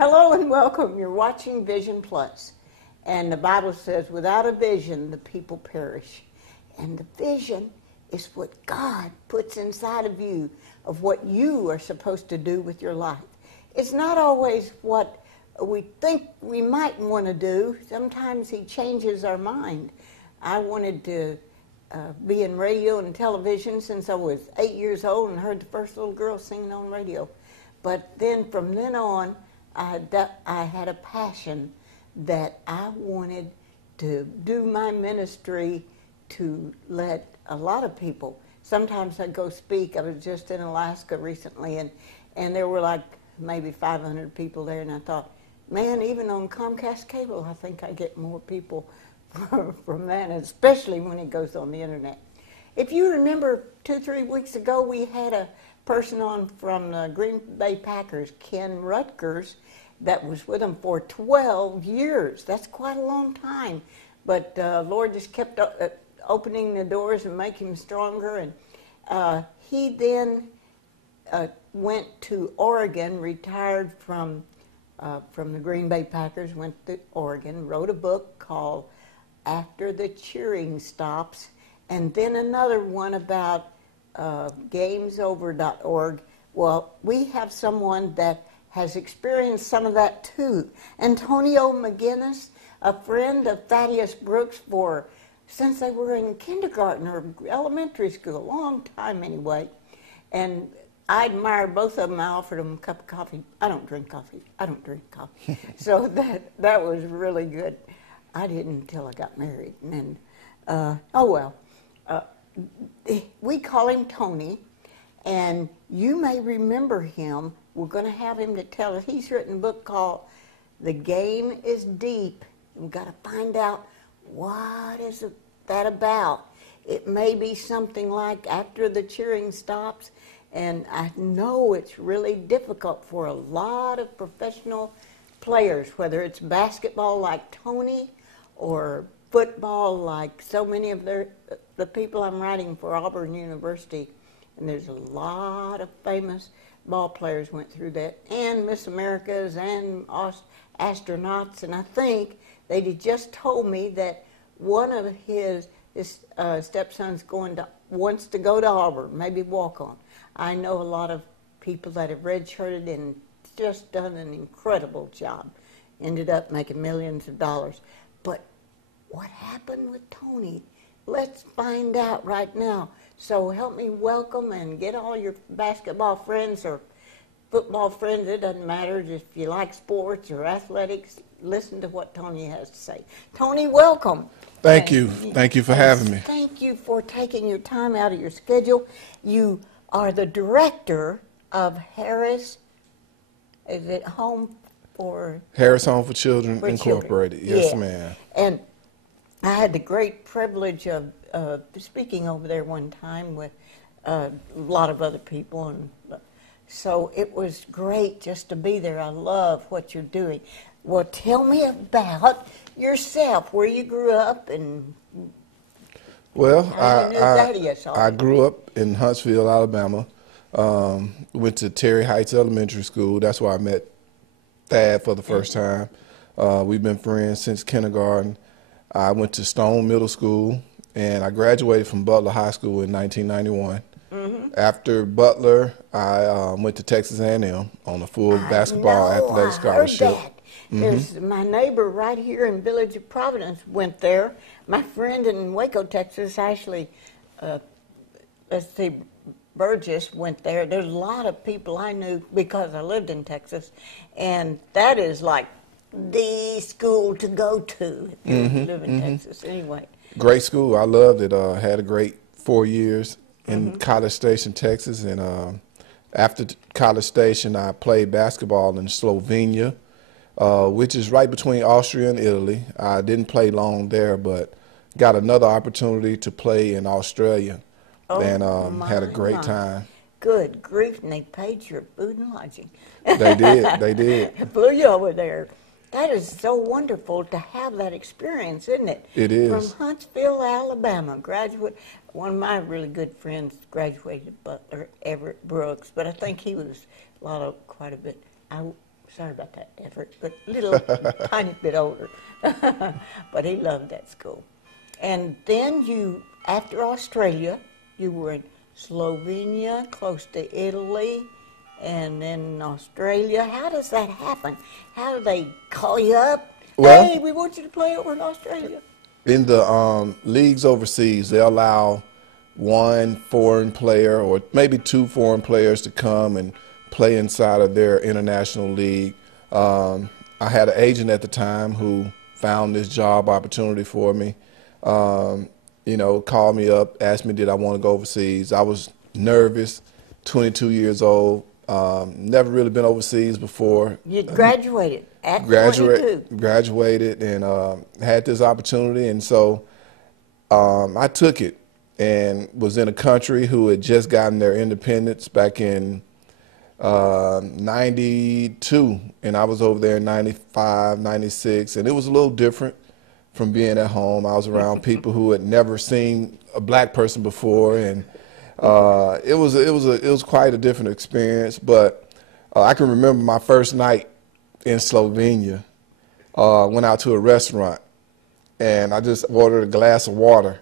Hello and welcome. You're watching Vision Plus. And the Bible says, without a vision, the people perish. And the vision is what God puts inside of you, of what you are supposed to do with your life. It's not always what we think we might want to do. Sometimes He changes our mind. I wanted to be in radio and television since I was 8 years old and heard the first little girl singing on radio. But then from then on, I had a passion that I wanted to do my ministry to let a lot of people. Sometimes I'd go speak. I was just in Alaska recently, and there were like maybe 500 people there, and I thought, man, even on Comcast cable, I think I get more people from that, especially when it goes on the internet. If you remember 2-3 weeks ago, we had a person on from the Green Bay Packers, Ken Rutgers, that was with them for 12 years. That's quite a long time. But Lord just kept opening the doors and making him stronger. And he then went to Oregon, retired from the Green Bay Packers, went to Oregon, wrote a book called After the Cheering Stops, and then another one about gamesover.org. Well, we have someone that has experienced some of that too. Antonio McGinnis, a friend of Thaddeus Brooks since they were in kindergarten or elementary school, a long time anyway. And I admired both of them. I offered them a cup of coffee. I don't drink coffee. So that was really good. I didn't until I got married. And we call him Tony, and you may remember him. We're going to have him to tell us. He's written a book called The Game is Deep. We've got to find out what is that about. It may be something like After the Cheering Stops, and I know it's really difficult for a lot of professional players, whether it's basketball like Tony or football like so many of the people I'm writing for Auburn University, and there's a lot of famous ball players went through that, and Miss Americas and astronauts, and I think they just told me that one of his stepsons wants to go to Auburn, maybe walk on. I know a lot of people that have redshirted and just done an incredible job, ended up making millions of dollars. But what happened with Tony? Let's find out right now. So help me welcome and get all your basketball friends or football friends. It doesn't matter. If you like sports or athletics, listen to what Tony has to say. Tony, welcome. Thank you. Thank you for having me. Thank you for taking your time out of your schedule. You are the director of Harris. Is it Home for? Harris Home for Children Incorporated. Children. Yes, yeah. ma'am. And I had the great privilege of speaking over there one time with a lot of other people, and so it was great just to be there. I love what you're doing. Well, tell me about yourself, where you grew up, and well, I grew up in Huntsville, Alabama. Went to Terry Heights Elementary School. That's where I met Thad for the first time. We've been friends since kindergarten. I went to Stone Middle School, and I graduated from Butler High School in 1991. Mm-hmm. After Butler, I went to Texas A&M on a full basketball athletic scholarship. I heard that. Mm-hmm. There's my neighbor right here in Village of Providence went there. My friend in Waco, Texas, actually, Burgess went there. There's a lot of people I knew because I lived in Texas, and that is like the school to go to if you live in Texas. Anyway. Great school. I loved it. Had a great 4 years in College Station, Texas. And after College Station, I played basketball in Slovenia, which is right between Austria and Italy. I didn't play long there, but got another opportunity to play in Australia and had a great time. Good grief, and they paid your food and lodging. They did. They did. Flew you over there. That is so wonderful to have that experience, isn't it? It is. From Huntsville, Alabama, one of my really good friends graduated Butler, Everett Brooks, but I think he was quite a bit. Sorry about that, Everett, but little tiny bit older. But he loved that school. And then you, after Australia, you were in Slovenia, close to Italy, and then Australia. How does that happen? How do they call you up? Well, Hey, we want you to play over in Australia. in the leagues overseas, they allow one foreign player or maybe two foreign players to come and play inside of their international league. I had an agent at the time who found this job opportunity for me. Called me up, asked me did I want to go overseas. I was nervous, 22 years old, never really been overseas before. You graduated at 22. Graduated and had this opportunity, and so I took it and was in a country who had just gotten their independence back in 92, and I was over there in 95, 96, and it was a little different from being at home. I was around people who had never seen a black person before, and it was quite a different experience. But I can remember my first night in Slovenia. Went out to a restaurant, and I just ordered a glass of water.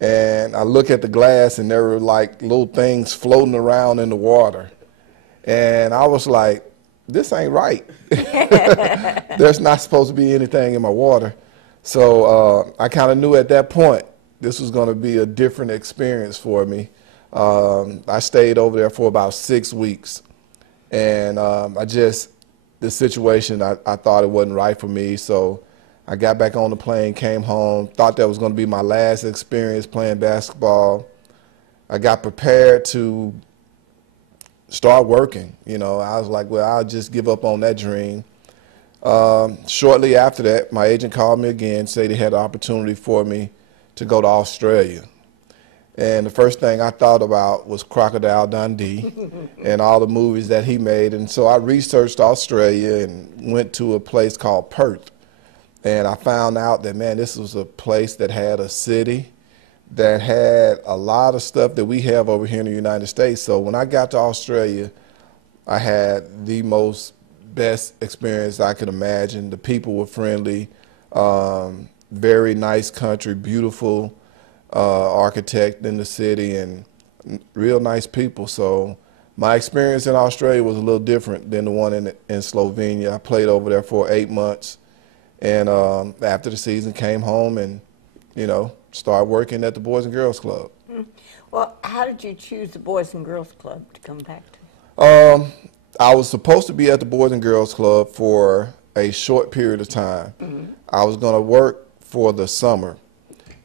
And I look at the glass, and there were like little things floating around in the water. And I was like, this ain't right. There's not supposed to be anything in my water. So I kind of knew at that point this was going to be a different experience for me. I stayed over there for about 6 weeks. And the situation, I thought it wasn't right for me. So I got back on the plane, came home, thought that was going to be my last experience playing basketball. I got prepared to start working. I was like, well, I'll just give up on that dream. Shortly after that, my agent called me again, said he had an opportunity for me to go to Australia. And the first thing I thought about was Crocodile Dundee and all the movies that he made. And so I researched Australia and went to a place called Perth. And I found out that, man, this was a place that had a city that had a lot of stuff that we have over here in the United States. So when I got to Australia, I had the best experience I could imagine. The people were friendly, very nice country, beautiful architect in the city, and real nice people. So my experience in Australia was a little different than the one in Slovenia. I played over there for 8 months, and after the season came home and, started working at the Boys and Girls Club. Well, how did you choose the Boys and Girls Club to come back to? I was supposed to be at the Boys and Girls Club for a short period of time. Mm-hmm. I was going to work for the summer,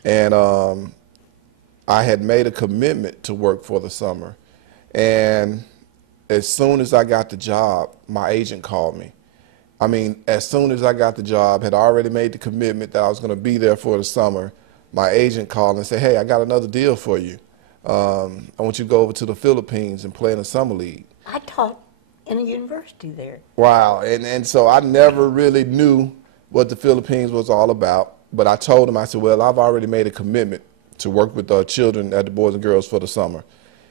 and I had made a commitment to work for the summer. And as soon as I got the job, my agent called me. I mean, as soon as I got the job, had already made the commitment that I was going to be there for the summer, my agent called and said, hey, I got another deal for you. I want you to go over to the Philippines and play in a summer league. I taught in a university there. Wow. And so I never really knew what the Philippines was all about. But I told him, I said, well, I've already made a commitment to work with children at the Boys and Girls for the summer.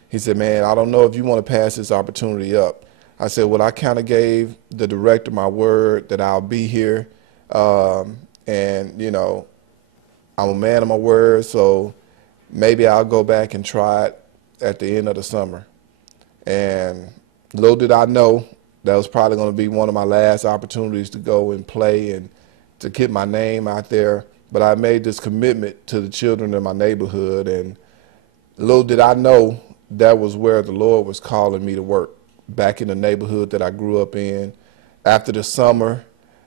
He said, man, I don't know if you want to pass this opportunity up. I said, well, I kind of gave the director my word that I'll be here. And, I'm a man of my word, so maybe I'll go back and try it at the end of the summer. And little did I know that was probably going to be one of my last opportunities to go and play and to get my name out there. But I made this commitment to the children in my neighborhood, and little did I know that was where the Lord was calling me to work, back in the neighborhood that I grew up in. After the summer,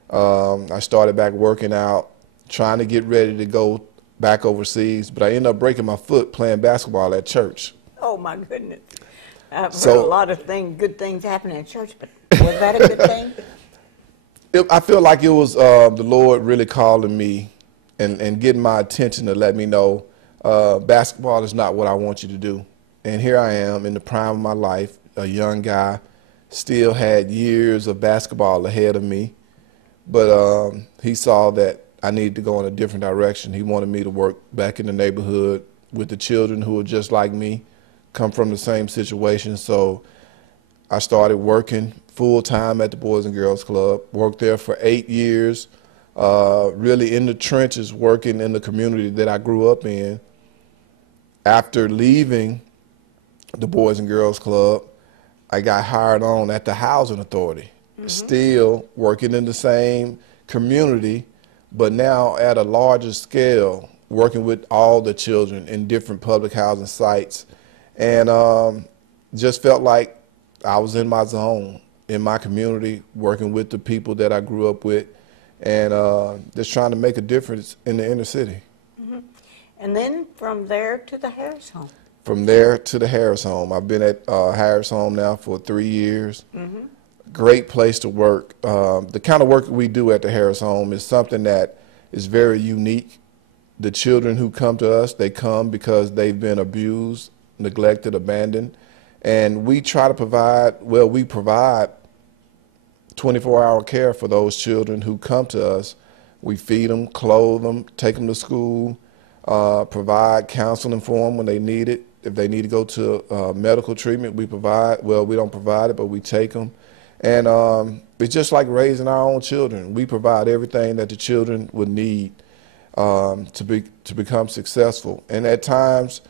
I started back working out, trying to get ready to go back overseas, but I ended up breaking my foot playing basketball at church. Oh, my goodness. I've heard a lot of good things happening at church, but was that a good thing? I feel like it was the Lord really calling me and getting my attention to let me know basketball is not what I want you to do. And here I am in the prime of my life, a young guy, still had years of basketball ahead of me. But he saw that I needed to go in a different direction. He wanted me to work back in the neighborhood with the children who were just like me, come from the same situation. So I started working full-time at the Boys and Girls Club, worked there for 8 years, really in the trenches, working in the community that I grew up in. After leaving the Boys and Girls Club, I got hired on at the Housing Authority, still working in the same community, but now at a larger scale, working with all the children in different public housing sites. And just felt like I was in my zone, in my community, working with the people that I grew up with, and just trying to make a difference in the inner city. And then from there to the Harris home. From there to the Harris home. I've been at Harris home now for 3 years. Great place to work. The kind of work we do at the Harris home is something that is very unique. The children who come to us, they come because they've been abused, neglected, abandoned. And we try to provide, well, we provide 24-hour care for those children who come to us. We feed them, clothe them, take them to school, provide counseling for them when they need it. If they need to go to medical treatment, we provide. Well, we don't provide it, but we take them. And it's just like raising our own children. We provide everything that the children would need to become successful. And at times,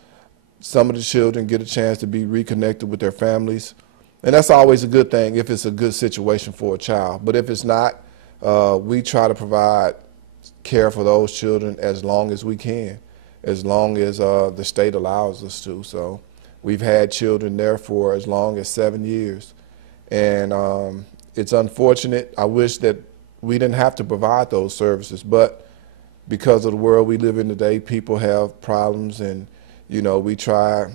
some of the children get a chance to be reconnected with their families. And that's always a good thing if it's a good situation for a child. But if it's not, we try to provide care for those children as long as we can, as long as the state allows us to. So we've had children there for as long as 7 years. And it's unfortunate. I wish that we didn't have to provide those services, but because of the world we live in today, people have problems, and we try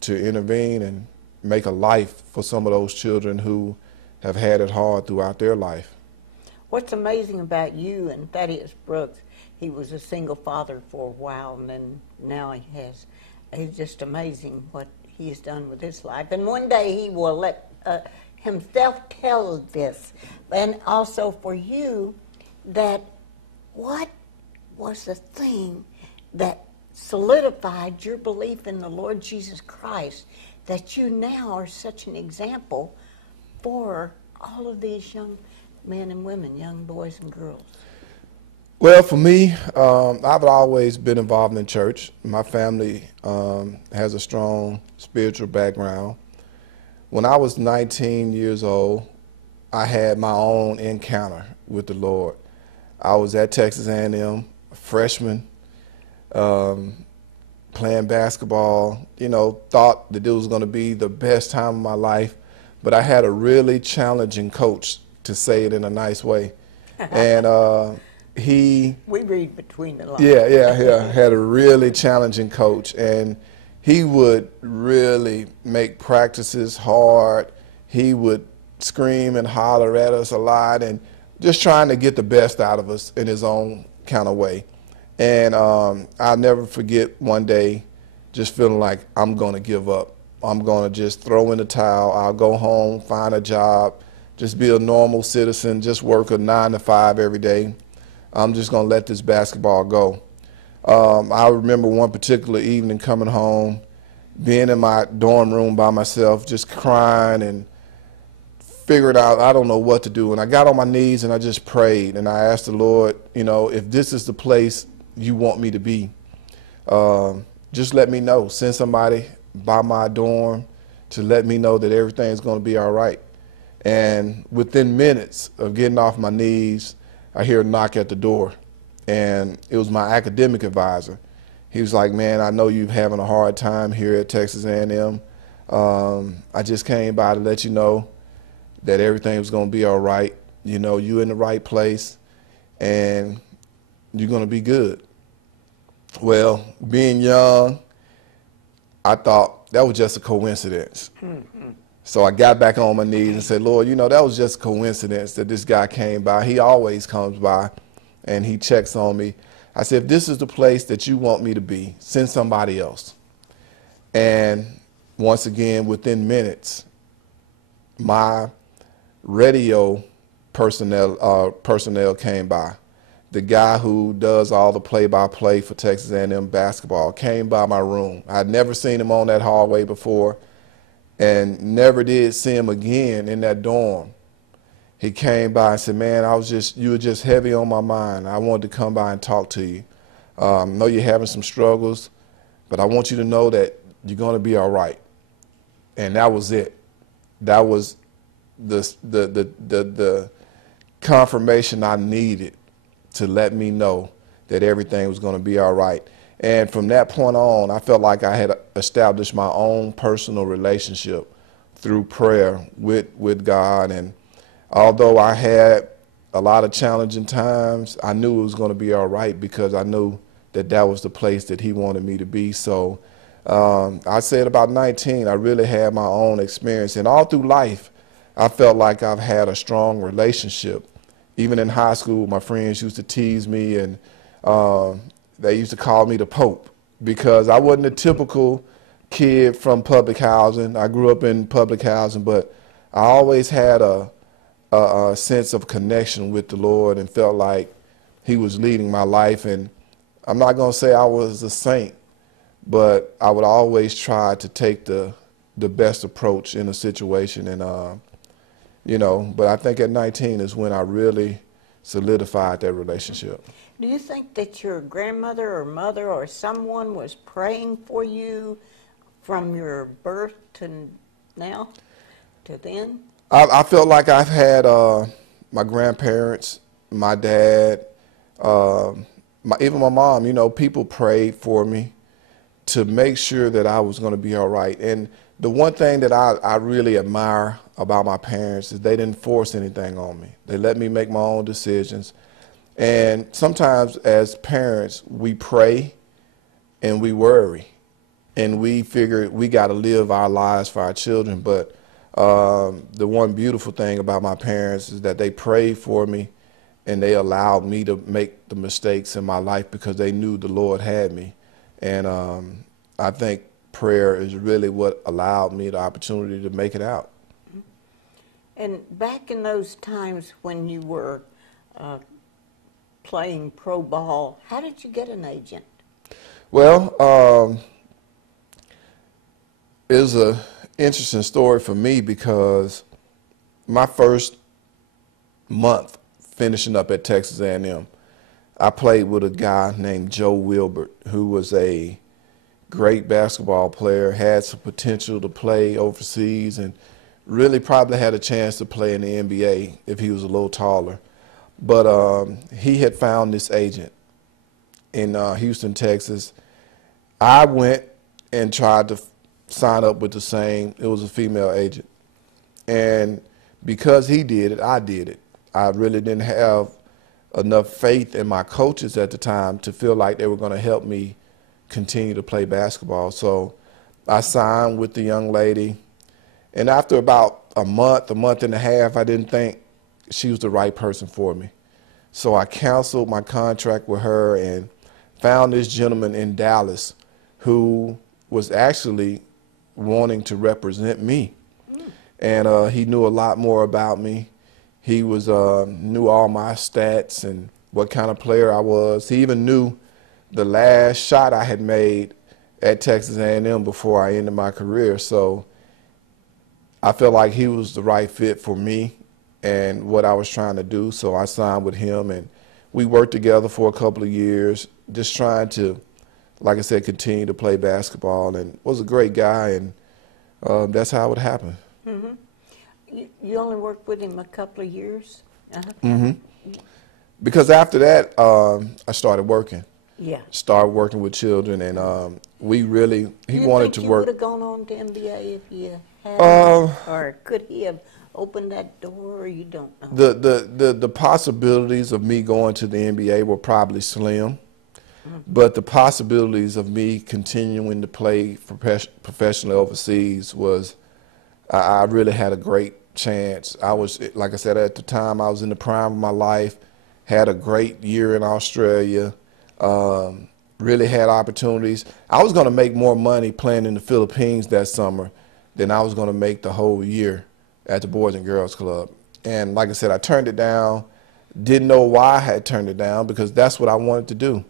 to intervene and make a life for some of those children who have had it hard throughout their life. What's amazing about you and Thaddeus Brooks, he was a single father for a while, and then now it's just amazing what he has done with his life. And one day he will let himself tell this. And also for you, that what was the thing that solidified your belief in the Lord Jesus Christ, that you now are such an example for all of these young men and women, young boys and girls? Well, for me, I've always been involved in church. My family has a strong spiritual background. When I was 19 years old, I had my own encounter with the Lord. I was at Texas A&M, a freshman, playing basketball, thought that it was going to be the best time of my life, but I had a really challenging coach, to say it in a nice way. And we read between the lines. Yeah. Had a really challenging coach, and he would really make practices hard. He would scream and holler at us a lot, and just trying to get the best out of us in his own kind of way. And I'll never forget one day just feeling like I'm going to give up. I'm going to just throw in the towel. I'll go home, find a job, just be a normal citizen, just work a 9 to 5 every day. I'm just going to let this basketball go. I remember one particular evening coming home, being in my dorm room by myself, just crying and figured out I don't know what to do. And I got on my knees and I just prayed, and I asked the Lord, if this is the place you want me to be, just let me know. Send somebody by my dorm to let me know that everything's going to be all right. And within minutes of getting off my knees, I hear a knock at the door, and it was my academic advisor. He was like, "Man, I know you're having a hard time here at Texas A&M. I just came by to let you know that everything was going to be all right. You're in the right place, and you're going to be good." Well, being young, I thought that was just a coincidence. So I got back on my knees and said, "Lord, that was just a coincidence that this guy came by. He always comes by, and he checks on me." I said, "If this is the place that you want me to be, send somebody else." And once again, within minutes, my radio personnel came by. The guy who does all the play-by-play for Texas A&M basketball came by my room. I'd never seen him on that hallway before. and never did see him again in that dorm. He came by and said, man, you were just heavy on my mind. I wanted to come by and talk to you. I know you're having some struggles, but I want you to know that you're going to be all right. And that was it. That was the confirmation I needed to let me know that everything was going to be all right. And from that point on, I felt like I had established my own personal relationship through prayer with God. And although I had a lot of challenging times, I knew it was going to be all right because I knew that that was the place that he wanted me to be. So I said about 19, I really had my own experience. And all through life, I felt like I've had a strong relationship. Even in high school, my friends used to tease me, and they used to call me the Pope because I wasn't a typical kid from public housing. I grew up in public housing, but I always had a sense of connection with the Lord and felt like he was leading my life. And I'm not going to say I was a saint, but I would always try to take the best approach in a situation. And, but I think at 19 is when I really solidified that relationship. Do you think that your grandmother or mother or someone was praying for you from your birth to now, to then? I felt like I've had my grandparents, my dad, even my mom, people prayed for me to make sure that I was going to be all right. And the one thing that I really admire about my parents is they didn't force anything on me. They let me make my own decisions. And sometimes as parents, we pray and we worry and we figure we got to live our lives for our children. But the one beautiful thing about my parents is that they prayed for me and they allowed me to make the mistakes in my life because they knew the Lord had me. And I think prayer is really what allowed me the opportunity to make it out. And back in those times when you were playing pro ball, how did you get an agent? Well, it was an interesting story for me because my first month finishing up at Texas A&M, I played with a guy named Joe Wilbert, who was a great basketball player, had some potential to play overseas, and really probably had a chance to play in the NBA if he was a little taller. But he had found this agent in Houston, Texas. I went and tried to sign up with the same. It was a female agent. And because he did it, I did it. I really didn't have enough faith in my coaches at the time to feel like they were going to help me continue to play basketball. So I signed with the young lady. And after about a month and a half, I didn't think she was the right person for me. So I canceled my contract with her and found this gentleman in Dallas who was actually wanting to represent me. And he knew a lot more about me. He was knew all my stats and what kind of player I was. He even knew the last shot I had made at Texas A&M before I ended my career. So I felt like he was the right fit for me and what I was trying to do. So I signed with him, and we worked together for a couple of years, just trying to, like I said, continue to play basketball, and was a great guy, and that's how it happened. Mm-hmm. You only worked with him a couple of years? Uh-huh. Mm-hmm. Because after that, I started working. Yeah. Started working with children, and he wanted to work. You would have gone on to NBA if you had, or could he have opened that door, or you don't know? The possibilities of me going to the NBA were probably slim, but the possibilities of me continuing to play professionally overseas was, I really had a great chance. I was, like I said, at the time I was in the prime of my life, had a great year in Australia, really had opportunities. I was going to make more money playing in the Philippines that summer than I was going to make the whole year at the Boys and Girls Club. And like I said, I turned it down. Didn't know why I had turned it down because that's what I wanted to do.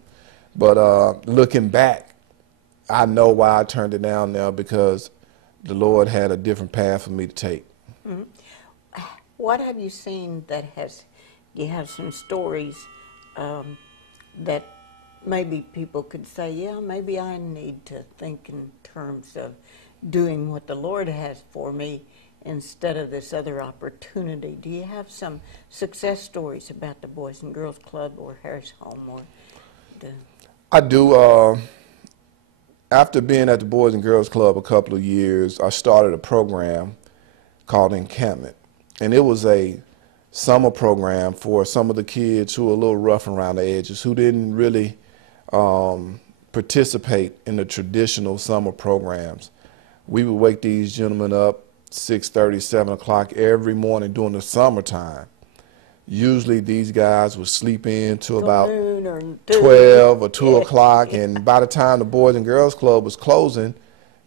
But looking back, I know why I turned it down now because the Lord had a different path for me to take. Mm-hmm. What have you seen that you have some stories that maybe people could say, yeah, maybe I need to think in terms of doing what the Lord has for me instead of this other opportunity? Do you have some success stories about the Boys and Girls Club or Harris Home? I do. After being at the Boys and Girls Club a couple of years, I started a program called Encampment. And it was a summer program for some of the kids who were a little rough around the edges, who didn't really participate in the traditional summer programs. We would wake these gentlemen up 6:30, 7 o'clock every morning during the summertime. Usually these guys would sleep in till about 12 or 2 o'clock, and by the time the Boys and Girls Club was closing,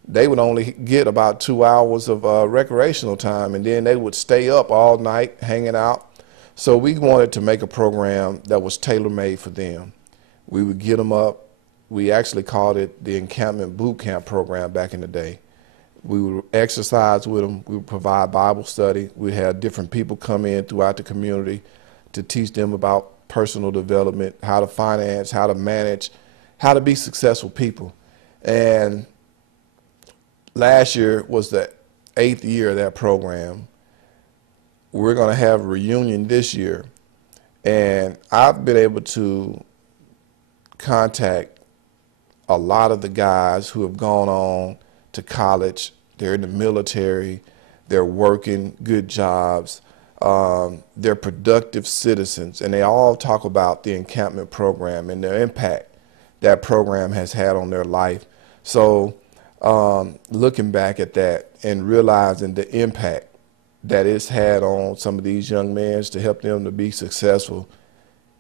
they would only get about 2 hours of recreational time, and then they would stay up all night hanging out. So we wanted to make a program that was tailor-made for them. We would get them up. We actually called it the Encampment Boot Camp program back in the day. We would exercise with them. We would provide Bible study. We had different people come in throughout the community to teach them about personal development, how to finance, how to manage, how to be successful people. And last year was the 8th year of that program. We're going to have a reunion this year. And I've been able to contact a lot of the guys who have gone on to college. They're in the military. They're working good jobs. They're productive citizens. And they all talk about the encampment program and the impact that program has had on their life. So looking back at that and realizing the impact that it's had on some of these young men to help them to be successful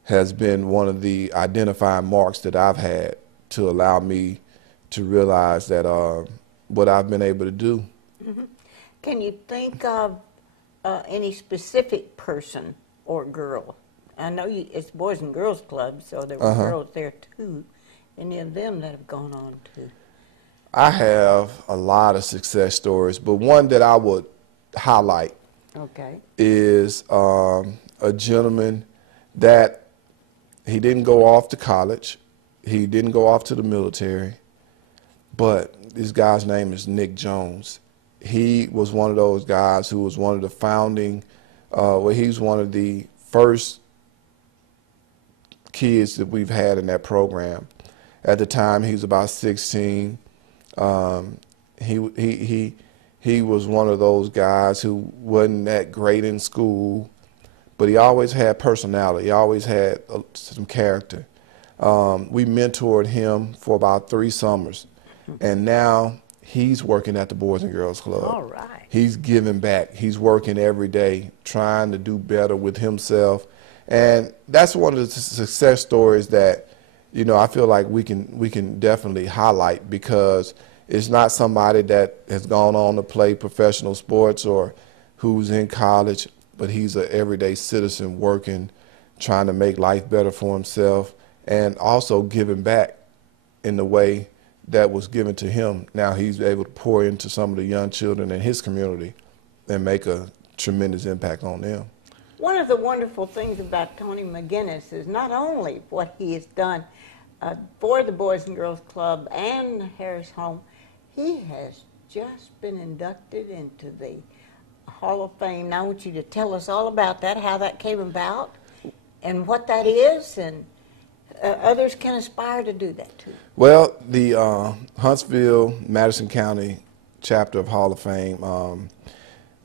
has been one of the identifying marks that I've had to allow me to realize that what I've been able to do. Mm-hmm. Can you think of any specific person or girl? I know it's Boys and Girls Club, so there were girls there too. Any of them that have gone on to? I have a lot of success stories, but one that I would highlight is a gentleman that he didn't go off to college. He didn't go off to the military, but this guy's name is Nick Jones. He was one of those guys who was one of the founding, he's one of the first kids that we've had in that program. At the time, he was about 16. He was one of those guys who wasn't that great in school, but he always had personality. He always had some character. We mentored him for about 3 summers, and now he's working at the Boys and Girls Club. All right. He's giving back. He's working every day, trying to do better with himself, and that's one of the success stories that, you know, I feel like we can definitely highlight, because it's not somebody that has gone on to play professional sports or who's in college, but he's an everyday citizen working, trying to make life better for himself, and also giving back in the way that was given to him. Now he's able to pour into some of the young children in his community and make a tremendous impact on them. One of the wonderful things about Tony McGinnis is not only what he has done for the Boys and Girls Club and Harris Home, he has just been inducted into the Hall of Fame. Now I want you to tell us all about that, how that came about, and what that is, and others can aspire to do that too. Well, the Huntsville, Madison County chapter of Hall of Fame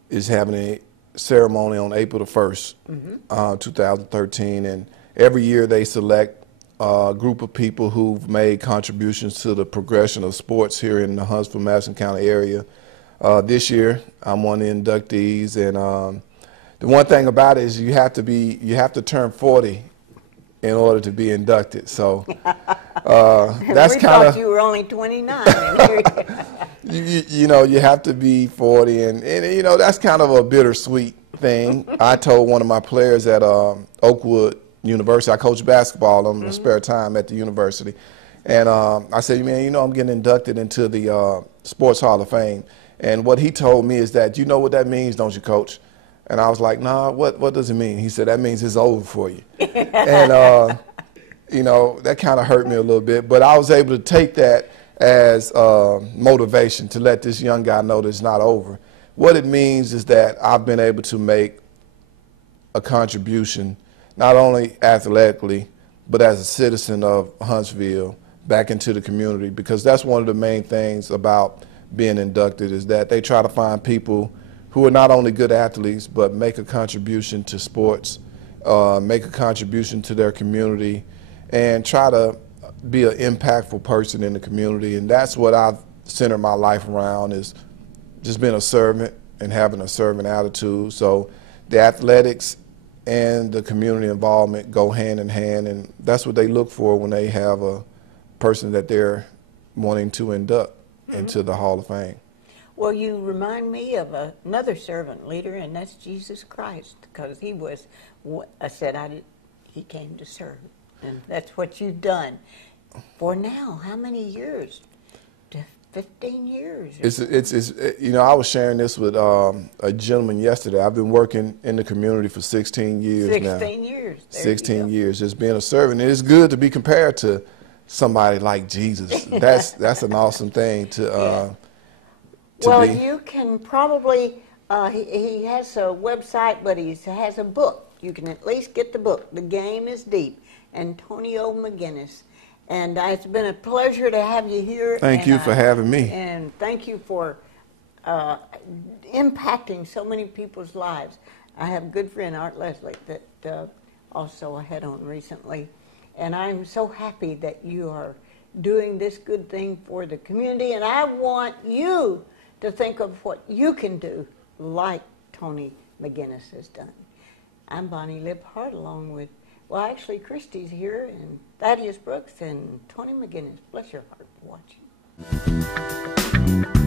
is having a ceremony on April the 1st, 2013, and every year they select a group of people who've made contributions to the progression of sports here in the Huntsville, Madison County area. This year, I'm one of the inductees, and the one thing about it is you have to turn 40 in order to be inducted. So that's kind of. You were only 29. you know, you have to be 40, and you know, that's kind of a bittersweet thing. I told one of my players at Oakwood University, I coach basketball on my spare time at the university, and I said, man, you know, I'm getting inducted into the Sports Hall of Fame. And what he told me is that, you know what that means, don't you, Coach? And I was like, nah, what does it mean? He said, that means it's over for you. And, you know, that kind of hurt me a little bit. But I was able to take that as motivation to let this young guy know that it's not over. What it means is that I've been able to make a contribution, not only athletically, but as a citizen of Huntsville back into the community, because that's one of the main things about being inducted is that they try to find people who are not only good athletes, but make a contribution to sports, make a contribution to their community, and try to be an impactful person in the community. And that's what I've centered my life around, is just being a servant and having a servant attitude. So the athletics and the community involvement go hand in hand, and that's what they look for when they have a person that they're wanting to induct into the Hall of Fame. Well, you remind me of another servant leader, and that's Jesus Christ, because he was, he came to serve, and that's what you've done. For now, how many years? 15 years. It's you know, I was sharing this with a gentleman yesterday. I've been working in the community for 16 years now. 16 years. There 16 years, just being a servant. And it's good to be compared to somebody like Jesus. That's an awesome thing to well, be. you can probably, he has a website, but he has a book. You can at least get the book. The Game is Deep. Antonio McGinnis. And it's been a pleasure to have you here. Thank you for having me. And thank you for impacting so many people's lives. I have a good friend, Art Leslie, that also I had on recently. And I'm so happy that you are doing this good thing for the community. And I want you to think of what you can do like Tony McGinnis has done. I'm Bonnie Libhart, along with, well, actually, Christy's here, and Thaddeus Brooks, and Tony McGinnis. Bless your heart for watching.